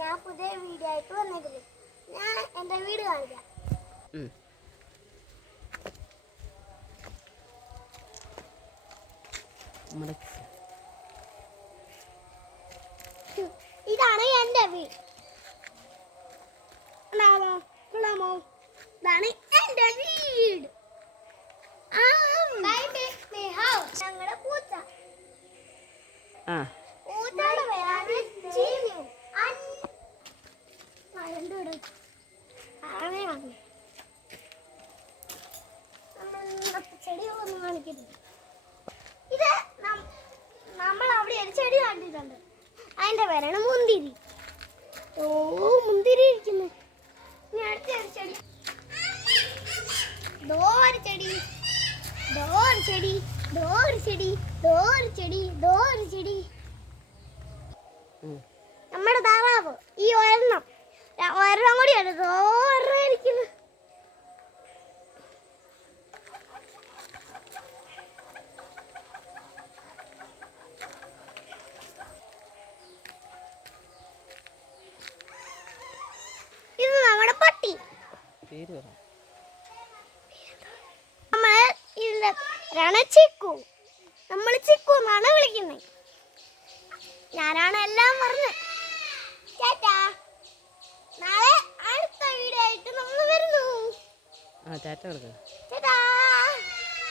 ഞാൻ പുതിയ വീഡിയോ ആയിട്ട് വന്നേക്കുന്നത്. ഞാൻ എൻ്റെ വീട് കാണിക്കാം. ഇതാണ് എൻ്റെ വീട്. ഇതാണ് എൻ്റെ വീട്. ഞങ്ങളുടെ പൂച്ച. പൂച്ചയുടെ പേരാണ് ചീനു. ചെടികളൊന്നും കാണിക്കരുത്. ഇത് നമ്മൾ അവിടെ ഒരു ചെടി കണ്ടിട്ടുണ്ട്. അതിന്റെ പേരാണ് മുന്തിരി. ഓ, മുന്തിരി ഇരിക്കുന്നു. ഇനി അടുത്ത ഒരു ചെടി. ഒരു ചെടി, ഒരു ചെടി, ഒരു ചെടി, ഒരു ചെടി, ഒരു ചെടി. നമ്മുടെ താറാവ് ഈ ഒരെണ്ണം കൂടിയാണ് ഇരിക്കുന്നു. ഇത് നമ്മുടെ പട്ടി. ചിക്കു. നമ്മൾ ചിക്കു എന്നാണ് വിളിക്കുന്നത്. ഞാനാണ് എല്ലാം പറഞ്ഞത്. ചേട്ടാ, നാളെ അടുത്ത വീഡിയോ ആയിട്ട് നമ്മൾ വരുന്നു. ചേട്ടാ.